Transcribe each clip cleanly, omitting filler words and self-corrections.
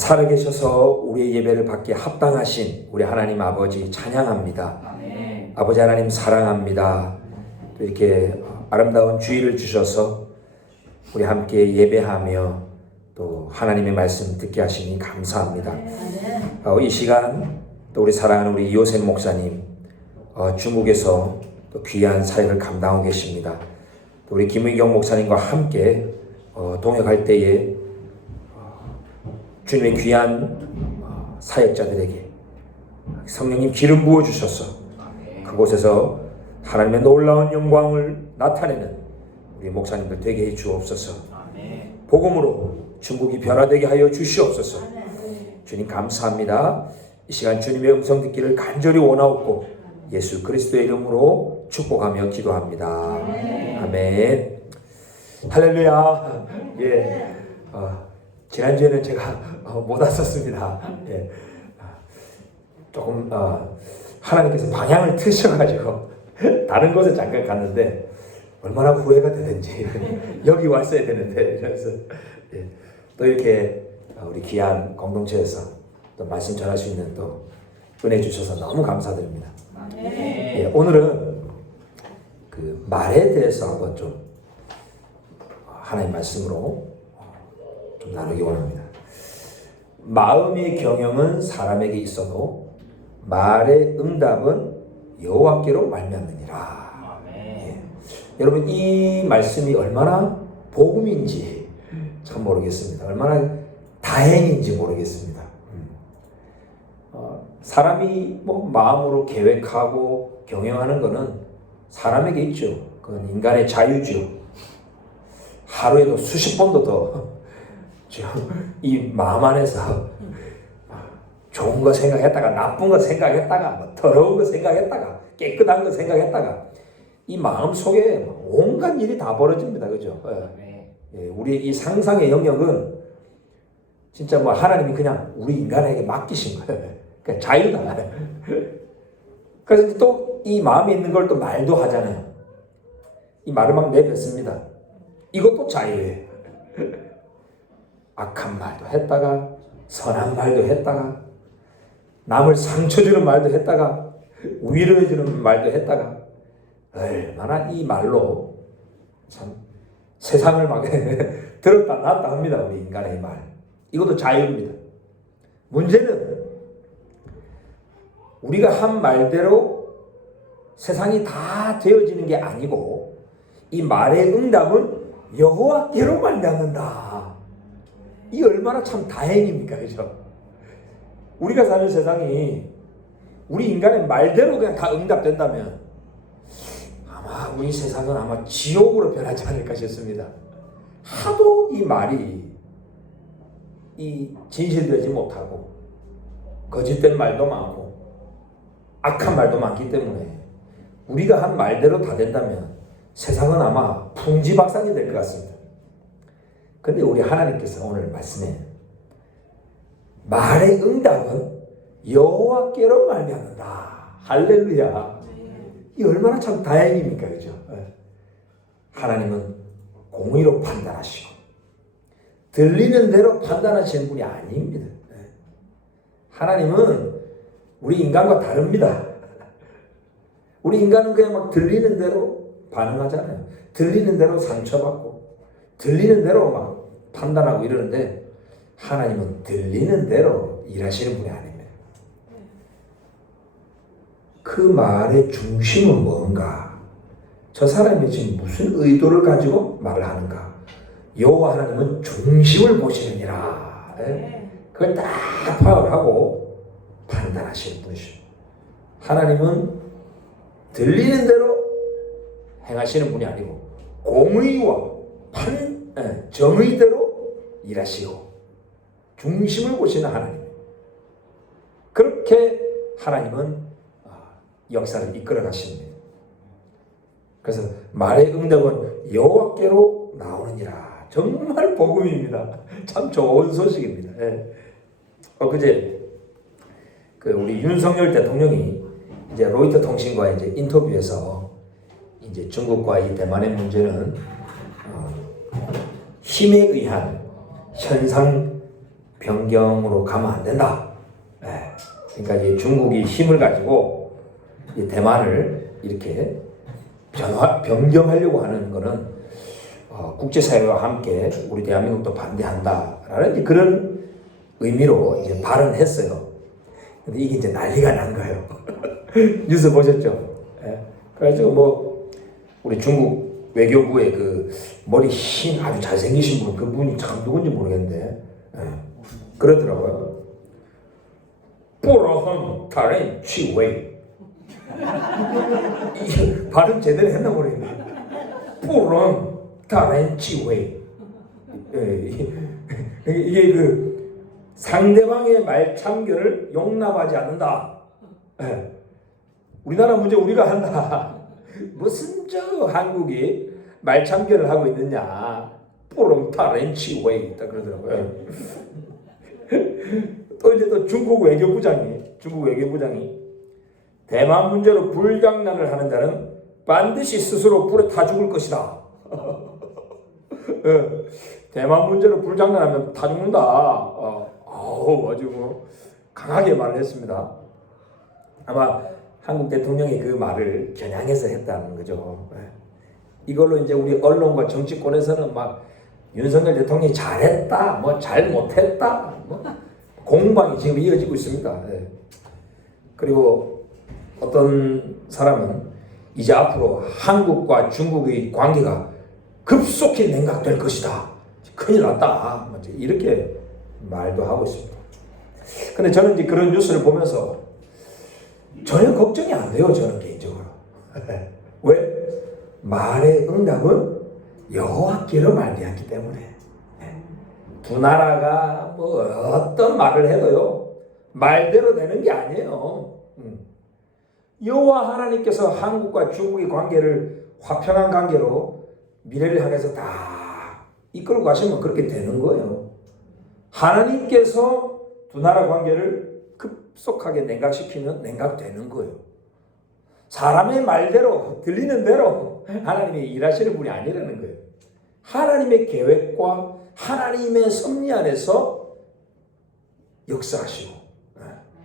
살아계셔서 우리의 예배를 받기에 합당하신 우리 하나님 아버지 찬양합니다. 아멘. 아버지 하나님 사랑합니다. 또 이렇게 아름다운 주일을 주셔서 우리 함께 예배하며 또 하나님의 말씀 듣게 하시니 감사합니다. 이 시간 또 우리 사랑하는 우리 이호셉 목사님 중국에서 또 귀한 사역을 감당하고 계십니다. 또 우리 김의경 목사님과 함께 동역할 때에 주님의 귀한 사역자들에게 성령님 기름 부어 주셔서 그곳에서 하나님의 놀라운 영광을 나타내는 우리 목사님들 되게 해 주옵소서. 복음으로 중국이 변화되게 하여 주시옵소서. 주님 감사합니다. 이 시간 주님의 음성 듣기를 간절히 원하옵고 예수 그리스도의 이름으로 축복하며 기도합니다. 아멘. 할렐루야. 예. 지난주에는 제가 못 왔었습니다. 예. 조금 하나님께서 방향을 트셔가지고 다른 곳에 잠깐 갔는데 얼마나 후회가 되는지 여기 왔어야 되는데 그래서 예. 또 이렇게 우리 귀한 공동체에서 또 말씀 전할 수 있는 또 은혜 주셔서 너무 감사드립니다. 예. 오늘은 그 말에 대해서 한번 좀 하나님 말씀으로 좀 나누기 원합니다. 마음의 경영은 사람에게 있어도 말의 응답은 여호와께로 말미암느니라. 예. 여러분 이 말씀이 얼마나 복음인지 참 모르겠습니다. 얼마나 다행인지 모르겠습니다. 사람이 뭐 마음으로 계획하고 경영하는 것은 사람에게 있죠. 그건 인간의 자유죠. 하루에도 수십 번도 더 이 마음 안에서 좋은 거 생각했다가 나쁜 거 생각했다가 뭐 더러운 거 생각했다가 깨끗한 거 생각했다가 이 마음 속에 온갖 일이 다 벌어집니다. 그죠? 예, 우리 이 상상의 영역은 진짜 뭐 하나님이 그냥 우리 인간에게 맡기신 거예요. 그러니까 자유다. 그래서 또 이 마음에 있는 걸 또 말도 하잖아요. 이 말을 막 내뱉습니다. 이것도 자유예요. 악한 말도 했다가 선한 말도 했다가 남을 상처 주는 말도 했다가 위로해 주는 말도 했다가 얼마나 이 말로 참 세상을 막 들었다 놨다 합니다. 우리 인간의 말. 이것도 자유입니다. 문제는 우리가 한 말대로 세상이 다 되어지는 게 아니고 이 말의 응답은 여호와께로 말미암는다. 이 얼마나 참 다행입니까? 그죠? 우리가 사는 세상이 우리 인간의 말대로 그냥 다 응답된다면 아마 우리 세상은 아마 지옥으로 변하지 않을까 싶습니다. 하도 이 말이 이 진실되지 못하고 거짓된 말도 많고 악한 말도 많기 때문에 우리가 한 말대로 다 된다면 세상은 아마 풍지박산이 될 것 같습니다. 그런데 우리 하나님께서 오늘 말씀에 말의 응답은 여호와께로 말미암는다. 할렐루야. 이 얼마나 참 다행입니까? 그죠? 하나님은 공의로 판단하시고 들리는 대로 판단하시는 분이 아닙니다. 하나님은 우리 인간과 다릅니다. 우리 인간은 그냥 막 들리는 대로 반응하잖아요. 들리는 대로 상처받고 들리는 대로 막 판단하고 이러는데 하나님은 들리는 대로 일하시는 분이 아닙니다. 그 말의 중심은 뭔가? 저 사람이 지금 무슨 의도를 가지고 말을 하는가? 여호와 하나님은 중심을 보시느니라. 그걸 딱 파악을 하고 판단하시는 분이시죠. 하나님은 들리는 대로 행하시는 분이 아니고 공의와 정의대로 일하시고 중심을 보시는 하나님. 그렇게 하나님은 역사를 이끌어 가십니다. 그래서 말의 응답은 여호와께로 나오느니라. 정말 복음입니다. 참 좋은 소식입니다. 그제 우리 윤석열 대통령이 이제 로이터 통신과 이제 인터뷰에서 이제 중국과 이 대만의 문제는 힘에 의한 현상 변경으로 가면 안 된다. 예. 그러니까 이제 중국이 힘을 가지고 이 대만을 이렇게 변경하려고 하는 거는 국제사회와 함께 우리 대한민국도 반대한다라는 이제 그런 의미로 이제 발언했어요. 근데 이게 이제 난리가 난 거예요. 뉴스 보셨죠? 예. 그래가지고 뭐 우리 중국 외교부의 그 머리 흰 아주 잘생기신 분, 그분이 참 누군지 모르겠는데 예. 그러더라고요. 不容他人去为 발음 제대로 했나 모르겠네. 不容他人去为 이게 그 상대방의 말 참견을 용납하지 않는다. 예. 우리나라 문제 우리가 한다. 무슨 저 한국이 말 참견을 하고 있느냐. 不容他人去为 딱 그러더라고요. 또 이제 또 중국 외교부장이 대만 문제로 불장난을 하는 자는 반드시 스스로 불에 타 죽을 것이다. 대만 문제로 불장난하면 타 죽는다. 아주 뭐 강하게 말을 했습니다. 아마 한국 대통령이 그 말을 겨냥해서 했다는 거죠. 이걸로 이제 우리 언론과 정치권에서는 막 윤석열 대통령이 잘했다, 뭐 잘못했다, 뭐 공방이 지금 이어지고 있습니다. 그리고 어떤 사람은 이제 앞으로 한국과 중국의 관계가 급속히 냉각될 것이다. 큰일 났다. 이렇게 말도 하고 있습니다. 근데 저는 이제 그런 뉴스를 보면서 전혀 걱정이 안 돼요. 저는 개인적으로. 왜? 말의 응답은 여호와께로 말미암기 때문에. 두 나라가 뭐 어떤 말을 해도요 말대로 되는 게 아니에요. 여호와 하나님께서 한국과 중국의 관계를 화평한 관계로 미래를 향해서 다 이끌고 가시면 그렇게 되는 거예요. 하나님께서 두 나라 관계를 급속하게 냉각시키면 냉각되는 거예요. 사람의 말대로 들리는 대로 하나님이 일하시는 분이 아니라는 거예요. 하나님의 계획과 하나님의 섭리 안에서 역사하시고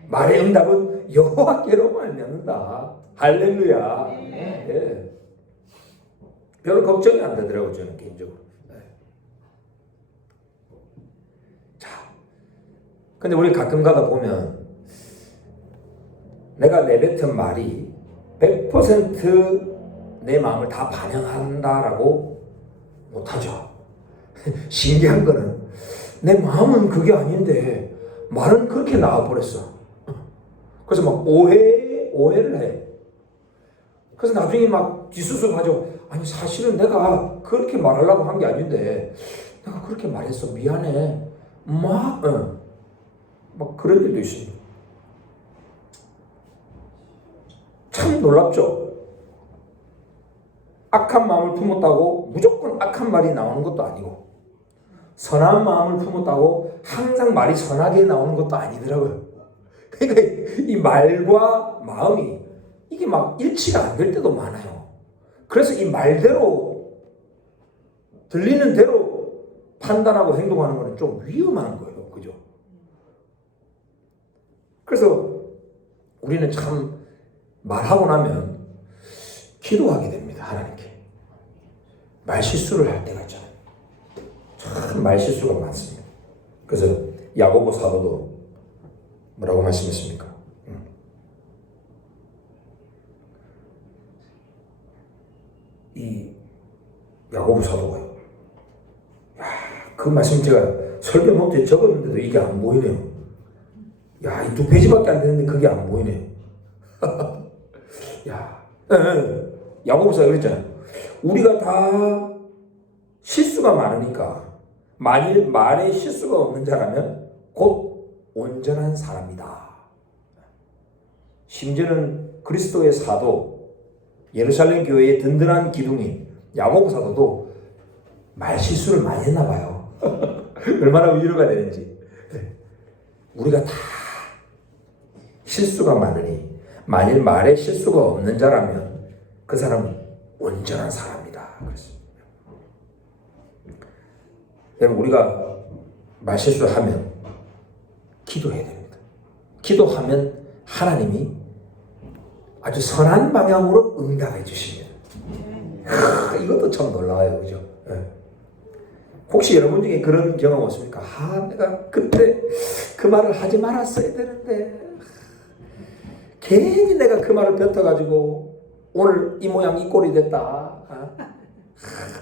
말의 응답은 여호와께로 말미암는다. 할렐루야. 예. 별로 걱정이 안 되더라고요. 저는 개인적으로. 자, 근데 우리 가끔 가다 보면 내가 내뱉은 말이 100% 내 마음을 다 반영한다라고 못하죠. 신기한 거는 내 마음은 그게 아닌데 말은 그렇게 나와버렸어. 그래서 막 오해를 해. 그래서 나중에 막 뒷수습하죠. 아니 사실은 내가 그렇게 말하려고 한 게 아닌데 내가 그렇게 말했어. 미안해. 막 그런 일도 있습니다. 참 놀랍죠. 악한 마음을 품었다고 무조건 악한 말이 나오는 것도 아니고 선한 마음을 품었다고 항상 말이 선하게 나오는 것도 아니더라고요. 그러니까 이 말과 마음이 이게 막 일치가 안 될 때도 많아요. 그래서 이 말대로 들리는 대로 판단하고 행동하는 것은 좀 위험한 거예요. 그죠? 그래서 우리는 참 말하고 나면 기도하게 됩니다. 하나님께. 말실수를 할 때가 있잖아요. 참 말실수가 많습니다. 그래서 야고보 사도도 뭐라고 말씀했습니까? 이 야고보 사도가요. 야, 그 말씀 제가 설교 노트에 적었는데도 이게 안 보이네요. 야, 이 2페이지밖에 안 되는데 그게 안 보이네요. 야, 야고보서 그랬잖아요. 우리가 다 실수가 많으니까 만일 말에 실수가 없는 자라면 곧 온전한 사람이다. 심지어는 그리스도의 사도 예루살렘 교회의 든든한 기둥인 야고보 사도도 말 실수를 많이 했나 봐요. 얼마나 위로가 되는지. 우리가 다 실수가 많으니 만일 말에 실수가 없는 자라면 그 사람은 온전한 사람이다. 그랬습니다. 여러분 우리가 말 실수를 하면 기도해야 됩니다. 기도하면 하나님이 아주 선한 방향으로 응답해 주십니다. 이것도 참 놀라워요. 그죠? 혹시 여러분 중에 그런 경험 없습니까? 내가 그때 그 말을 하지 말았어야 되는데 괜히 내가 그 말을 뱉어가지고 오늘 이 모양 이 꼴이 됐다.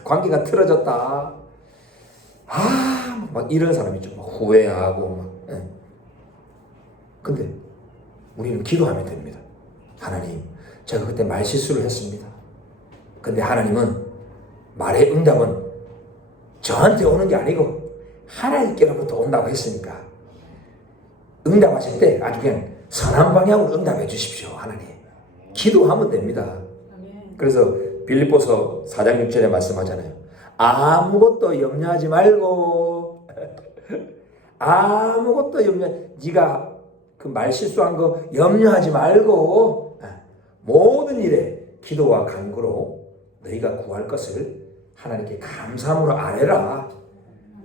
관계가 틀어졌다. 막 이런 사람이 좀 후회하고 막. 근데 우리는 기도하면 됩니다. 하나님, 제가 그때 말실수를 했습니다. 근데 하나님은 말의 응답은 저한테 오는 게 아니고 하나님께로부터 온다고 했으니까 응답하실 때 아주 그냥 선한 방향으로 응답해 주십시오. 하나님. 기도하면 됩니다. 그래서 빌립보서 4장 6절에 말씀하잖아요. 아무것도 염려하지 말고 아무것도 네가 그 말실수한 거 염려하지 말고 모든 일에 기도와 간구로 너희가 구할 것을 하나님께 감사함으로 아뢰라.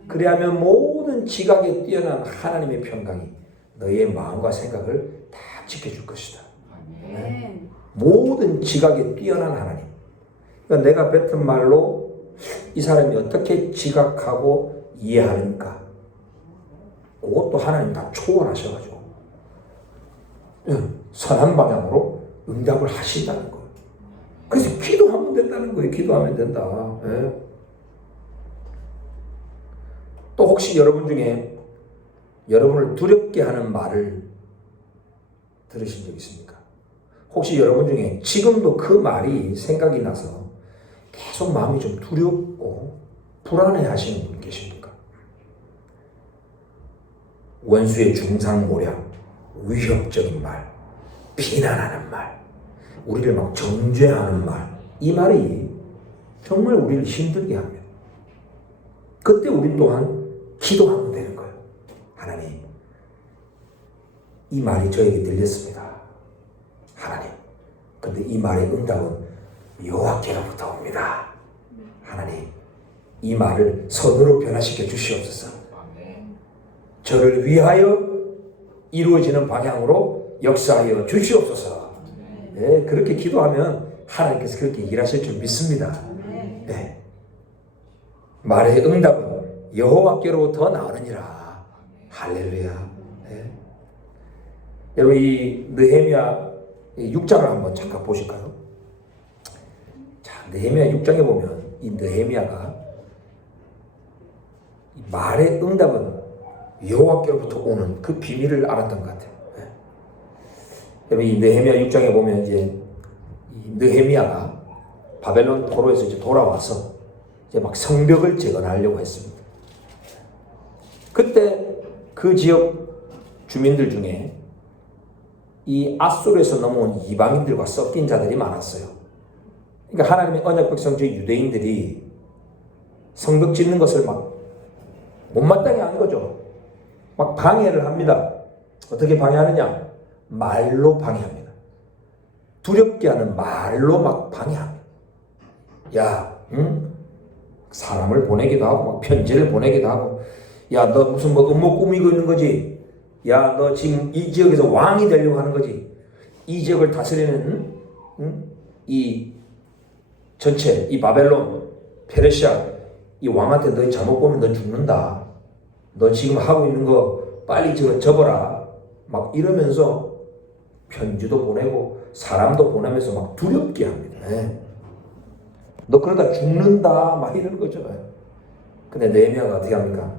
그리하면 모든 지각에 뛰어난 하나님의 평강이 너희의 마음과 생각을 다 지켜줄 것이다. 모든 지각에 뛰어난 하나님. 그러니까 내가 뱉은 말로 이 사람이 어떻게 지각하고 이해하는가, 그것도 하나님 다 초월하셔가지고 선한 방향으로 응답을 하신다는 거예요. 그래서 기도하면 된다는 거예요. 기도하면 된다. 또 혹시 여러분 중에 여러분을 두렵게 하는 말을 들으신 적 있습니까? 혹시 여러분 중에 지금도 그 말이 생각이 나서 계속 마음이 좀 두렵고 불안해 하시는 분 계십니까? 원수의 중상모략, 위협적인 말, 비난하는 말, 우리를 막 정죄하는 말, 이 말이 정말 우리를 힘들게 합니다. 그때 우리 또한 기도하면 되는 거예요. 하나님, 이 말이 저에게 들렸습니다. 하나님, 근데 이 말의 응답은 여호와께로부터 옵니다. 하나님, 이 말을 선으로 변화시켜 주시옵소서. 저를 위하여 이루어지는 방향으로 역사하여 주시옵소서. 네, 그렇게 기도하면 하나님께서 그렇게 일하실 줄 믿습니다. 네. 말의 응답은 여호와께로부터 나오느니라. 할렐루야. 네. 여러분, 이 느헤미야 6장을 한번 잠깐 보실까요? 자, 느헤미야 6장에 보면 이 느헤미야가 말의 응답은 여호와께로부터 오는 그 비밀을 알았던 것 같아요. 여러분, 이 느헤미야 6장에 보면 이제 이 느헤미야가 바벨론 포로에서 이제 돌아와서 이제 막 성벽을 재건하려고 했습니다. 그때 그 지역 주민들 중에 이 아수르에서 넘어온 이방인들과 섞인 자들이 많았어요. 그러니까 하나님의 언약 백성 중 유대인들이 성벽 짓는 것을 막 못마땅해 한 거죠. 막 방해를 합니다. 어떻게 방해하느냐? 말로 방해합니다. 두렵게 하는 말로 막 방해합니다. 야, 응? 사람을 보내기도 하고 막 편지를 보내기도 하고, 야, 너 무슨 뭐 음모 꾸미고 있는 거지? 야, 너 지금 이 지역에서 왕이 되려고 하는 거지? 이 지역을 다스리는 이 전체 이 바벨론, 페르시아 이 왕한테 너 잘못 보면 너 죽는다. 너 지금 하고 있는 거 빨리 접어라. 막 이러면서 편지도 보내고 사람도 보내면서 막 두렵게 합니다. 네. 너 그러다 죽는다 막 이런 거죠. 근데 느헤미야가 어떻게 합니까?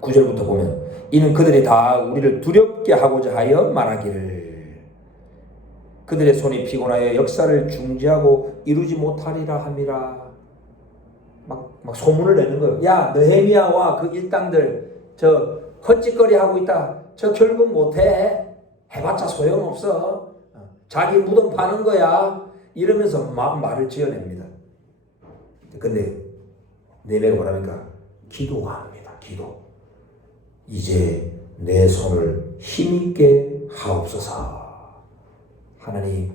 9절부터 보면 이는 그들이 다 우리를 두렵게 하고자 하여 말하기를 그들의 손이 피곤하여 역사를 중지하고 이루지 못하리라 함이라. 막 소문을 내는 거예요. 야, 느헤미야와 그 일당들 저 헛짓거리 하고 있다. 저 결국 못해. 해봤자 소용없어. 자기 무덤 파는 거야. 이러면서 막 말을 지어냅니다. 근데 느헤미야가 뭐랍니까? 기도합니다. 기도. 이제 내 손을 힘있게 하옵소서. 하나님,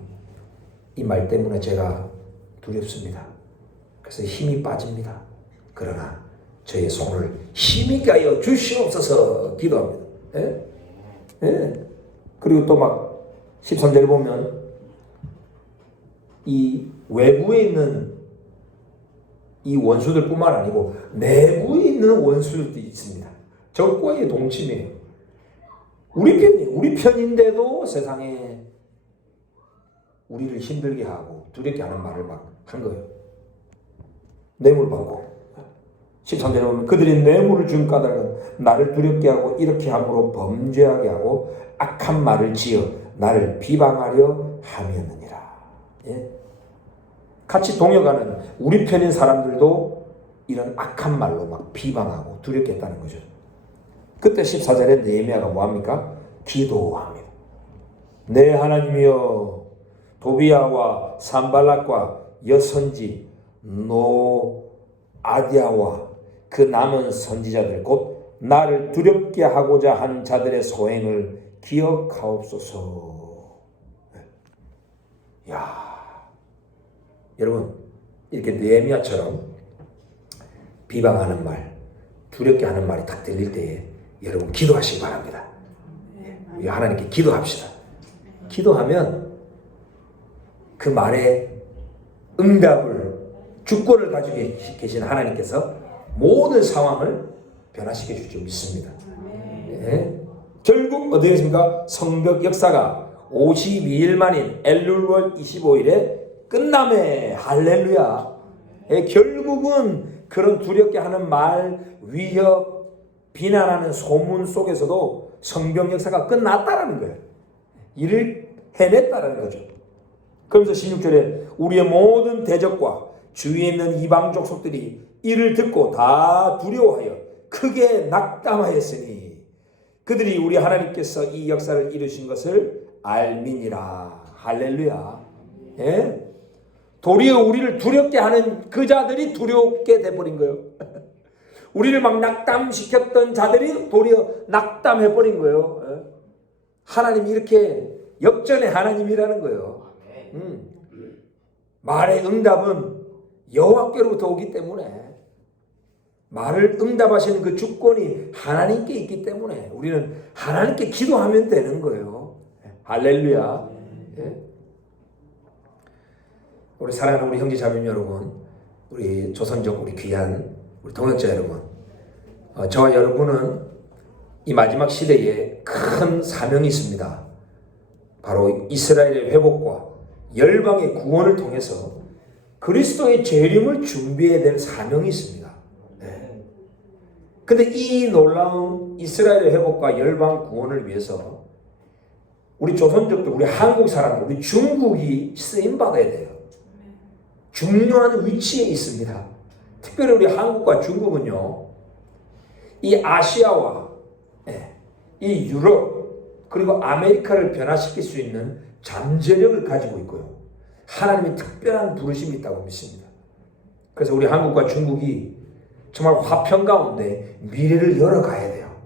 이 말 때문에 제가 두렵습니다. 그래서 힘이 빠집니다. 그러나 저의 손을 힘있게 하여 주시옵소서 기도합니다. 예? 예. 그리고 또 막 13절에 보면 이 외부에 있는 이 원수들뿐만 아니고 내부에 있는 원수들도 있습니다. 적과의 동침이에요. 우리 편인데도 세상에 우리를 힘들게 하고 두렵게 하는 말을 막 한 거예요. 뇌물 받고 13절에 보면 그들이 뇌물을 준 까닭은 나를 두렵게 하고 이렇게 함으로 범죄하게 하고 악한 말을 지어 나를 비방하려 함이었느니라. 예? 같이 동역하는 우리 편인 사람들도 이런 악한 말로 막 비방하고 두렵게 했다는 거죠. 그때 14절에 느헤미야가 뭐합니까? 기도합니다. 내 하나님이여 도비야와 산발락과 여선지 노아디아와 그 남은 선지자들 곧 나를 두렵게 하고자 한 자들의 소행을 기억하옵소서. 야, 여러분 이렇게 느헤미야처럼 비방하는 말, 두렵게 하는 말이 딱 들릴 때에 여러분 기도하시기 바랍니다. 우리 하나님께 기도합시다. 기도하면 그 말에 응답을 주권을 가지고 계신 하나님께서 모든 상황을 변화시켜 줄 줄 믿습니다. 네. 결국 어떻게 됐습니까? 성벽 역사가 52일 만인 엘룰월 25일에 끝남에 할렐루야. 결국은 그런 두렵게 하는 말, 위협, 비난하는 소문 속에서도 성벽 역사가 끝났다라는 거예요. 일을 해냈다라는 거죠. 그러면서 16절에 우리의 모든 대적과 주위에 있는 이방 족속들이 이를 듣고 다 두려워하여 크게 낙담하였으니 그들이 우리 하나님께서 이 역사를 이루신 것을 알미니라. 할렐루야. 예? 도리어 우리를 두렵게 하는 그 자들이 두렵게 돼버린 거예요. 우리를 막 낙담시켰던 자들이 도리어 낙담해버린 거예요. 예? 하나님이 이렇게 역전의 하나님이라는 거예요. 말의 응답은 여호와께로부터 오기 때문에 말을 응답하시는 그 주권이 하나님께 있기 때문에 우리는 하나님께 기도하면 되는 거예요. 할렐루야. 예? 우리 사랑하는 우리 형제 자매 여러분, 우리 조선족 우리 귀한 우리 동역자 여러분, 저와 여러분은 이 마지막 시대에 큰 사명이 있습니다. 바로 이스라엘의 회복과 열방의 구원을 통해서 그리스도의 재림을 준비해야 될 사명이 있습니다. 근데 이 놀라운 이스라엘의 회복과 열방 구원을 위해서 우리 조선족들, 우리 한국 사람들, 우리 중국이 쓰임받아야 돼요. 중요한 위치에 있습니다. 특별히 우리 한국과 중국은요, 이 아시아와 이 유럽 그리고 아메리카를 변화시킬 수 있는 잠재력을 가지고 있고요. 하나님의 특별한 부르심이 있다고 믿습니다. 그래서 우리 한국과 중국이 정말 화평 가운데 미래를 열어가야 돼요.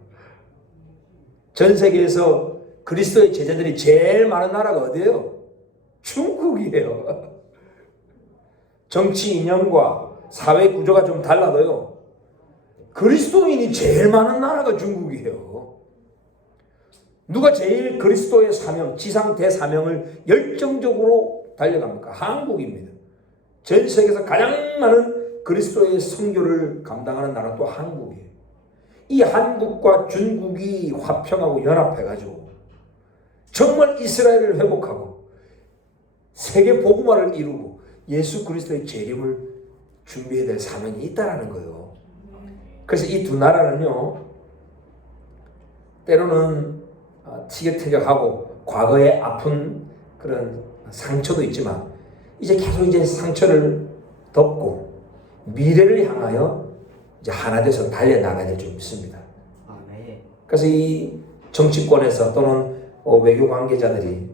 전 세계에서 그리스도의 제자들이 제일 많은 나라가 어디예요? 중국이에요. 정치 이념과 사회 구조가 좀 달라도요, 그리스도인이 제일 많은 나라가 중국이에요. 누가 제일 그리스도의 사명, 지상 대사명을 열정적으로 달려갑니까? 한국입니다. 전 세계에서 가장 많은 그리스도의 선교를 감당하는 나라 또 한국이에요. 이 한국과 중국이 화평하고 연합해가지고 정말 이스라엘을 회복하고 세계 복음화를 이루고 예수 그리스도의 재림을 준비해야 될 사명이 있다라는 거예요. 그래서 이 두 나라는요, 때로는 티격태격하고 과거에 아픈 그런 상처도 있지만 이제 계속 이제 상처를 덮고 미래를 향하여 이제 하나 돼서 달려나가야 될 줄 믿습니다. 그래서 이 정치권에서 또는 외교 관계자들이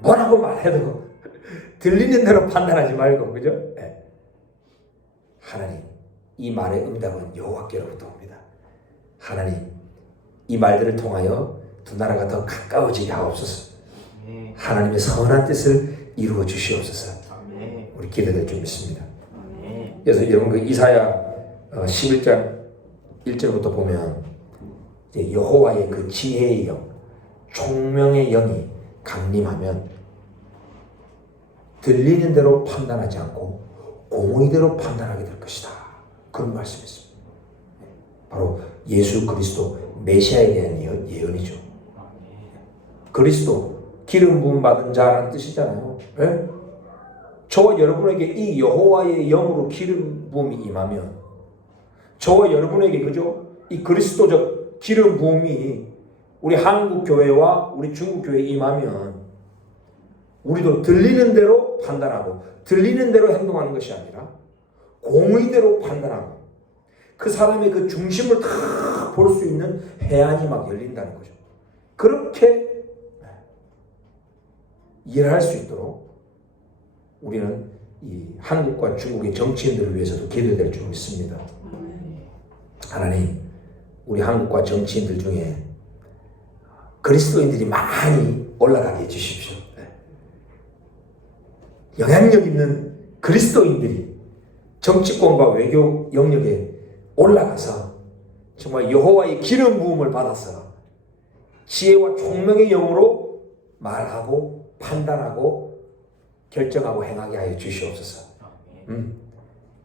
뭐라고 말해도 들리는 대로 판단하지 말고, 그죠? 네. 하나님, 이 말의 응답은 여호와께로부터 옵니다. 하나님, 이 말들을 통하여 두 나라가 더 가까워지게 하옵소서. 하나님의 선한 뜻을 이루어 주시옵소서. 우리 기도될 줄 믿습니다. 그래서 여러분 그 이사야 11장 1절부터 보면 이제 여호와의 그 지혜의 영, 총명의 영이 강림하면 들리는 대로 판단하지 않고 공의대로 판단하게 될 것이다. 그런 말씀이었습니다. 바로 예수 그리스도 메시아에 대한 예언이죠. 그리스도 기름 부음 받은 자라는 뜻이잖아요. 네? 저와 여러분에게 이 여호와의 영으로 기름 부음이 임하면 저와 여러분에게 그죠? 이 그리스도적 기름 부음이 우리 한국 교회와 우리 중국 교회에 임하면 우리도 들리는 대로 판단하고 들리는 대로 행동하는 것이 아니라 공의대로 판단하고 그 사람의 그 중심을 다 볼 수 있는 해안이 막 열린다는 거죠. 그렇게 일할 수 있도록 우리는 이 한국과 중국의 정치인들을 위해서도 기도해야 될 줄 믿습니다. 하나님, 우리 한국과 정치인들 중에 그리스도인들이 많이 올라가게 해주십시오. 영향력 있는 그리스도인들이 정치권과 외교 영역에 올라가서 정말 여호와의 기름 부음을 받아서 지혜와 총명의 영으로 말하고 판단하고 결정하고 행하게 하여 주시옵소서.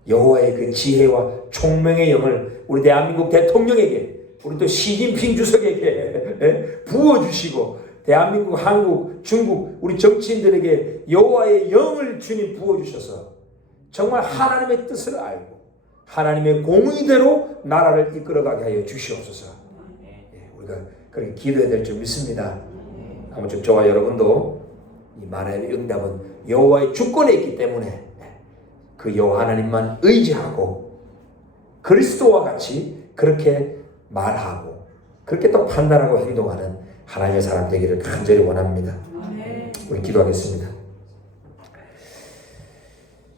여호와의 그 지혜와 총명의 영을 우리 대한민국 대통령에게, 우리 또 시진핑 주석에게 부어주시고 대한민국, 한국, 중국 우리 정치인들에게 여호와의 영을 주님 부어주셔서 정말 하나님의 뜻을 알고 하나님의 공의대로 나라를 이끌어가게 하여 주시옵소서. 우리가 그렇게 기도해야 될 줄 믿습니다. 아무쪼록 저와 여러분도 이 말의 응답은 여호와의 주권에 있기 때문에 그 여호와 하나님만 의지하고 그리스도와 같이 그렇게 말하고 그렇게 또 판단하고 행동하는 하나님의 사람 되기를 간절히 원합니다. 우리 기도하겠습니다.